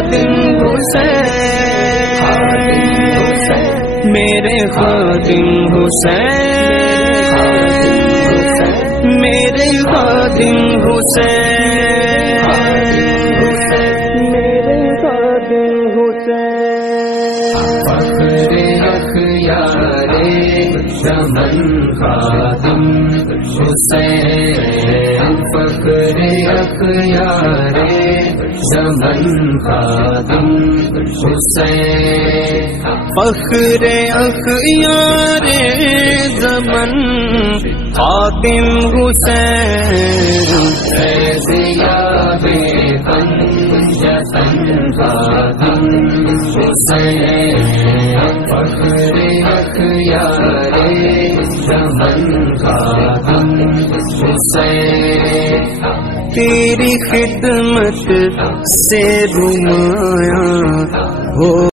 خادم حسین، میرے خادم حسین، میرے خادم حسین، میرے خادم حسین، فخر اخیار چمن خادم حسین، فخر اخیار چمن خادم حسین، فخر اخیار زمن خادم حسین، فیض یاب پنجتن خادم حسین، فخر اخیار زمن خادم حسین، تیری خدمت سے رمایا ہو